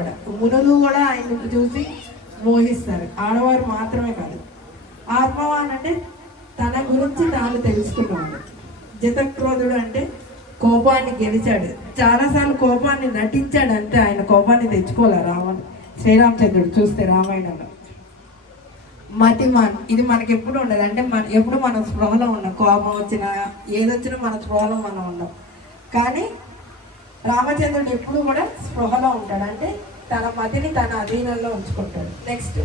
అనమాట. మునులు కూడా ఆయన చూసి మోహిస్తారు. ఆడవారు మాత్రమే కాదు. ఆత్మవాన్ అంటే తన గురించి తాను తెలుసుకున్నాడు. జితక్రోధుడు అంటే కోపాన్ని గెలిచాడు. చాలాసార్లు కోపాన్ని నటించాడు, అంటే ఆయన కోపాన్ని తెచ్చుకోలే శ్రీరామచంద్రుడు చూస్తే రామాయణంలో. మతిమాన్, ఇది మనకి ఎప్పుడు ఉండదు. అంటే ఎప్పుడు మనం స్పృహలో ఉన్నాం. కోపం వచ్చినా ఏదొచ్చినా మన స్పృహలో మనం ఉన్నాం. కానీ రామచంద్రుడు ఎప్పుడు కూడా స్పృహలో ఉంటాడు, అంటే తన మతిని తన అధీనంలో ఉంచుకుంటాడు. నెక్స్ట్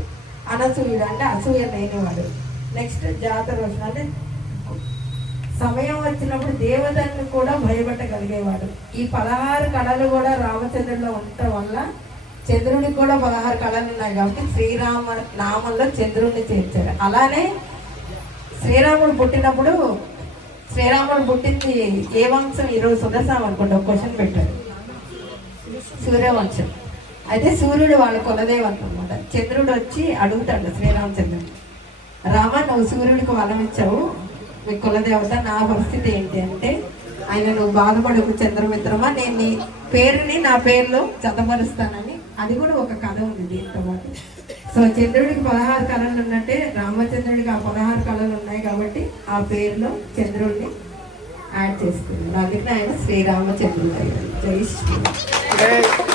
అనసూయుడు అంటే అసూయ లేనివాడు. నెక్స్ట్ జాతరోషణ అంటే సమయం వచ్చినప్పుడు దేవతలను కూడా భయపెట్టగలిగేవాడు. ఈ 16 కళలు కూడా రామచంద్రుడిలో ఉండటం వల్ల చంద్రుడికి కూడా 16 కళలు ఉన్నాయి కాబట్టి శ్రీరామ నామంలో చంద్రుడిని చేర్చారు. అలానే శ్రీరాముడు పుట్టింది ఏ వంశం? ఈరోజు సుదర్శనం అనుకుంటా ఒక క్వశ్చన్ పెట్టారు. సూర్యవంశం. అయితే సూర్యుడు వాళ్ళ కులదేవత అనమాట. చంద్రుడు వచ్చి అడుగుతాడు శ్రీరామచంద్రుడు, రామ నువ్వు సూర్యుడికి వరం ఇచ్చావు, మీ కులదేవత, నా పరిస్థితి ఏంటి అంటే, ఆయన నువ్వు బాధపడకు చంద్రమిత్రమా, నేను నీ పేరుని నా పేరులో జతపరుస్తానని. అది కూడా ఒక కథ ఉంది దీంతో పాటు. సో చంద్రుడికి 16 కళలు ఉన్నట్టే రామచంద్రుడికి ఆ 16 కళలు ఉన్నాయి కాబట్టి ఆ పేరులో చంద్రుడిని యాడ్ చేసుకున్నాడు. అందుకని ఆయన శ్రీరామచంద్రుడు అయ్యాడు. జై శ్రీ.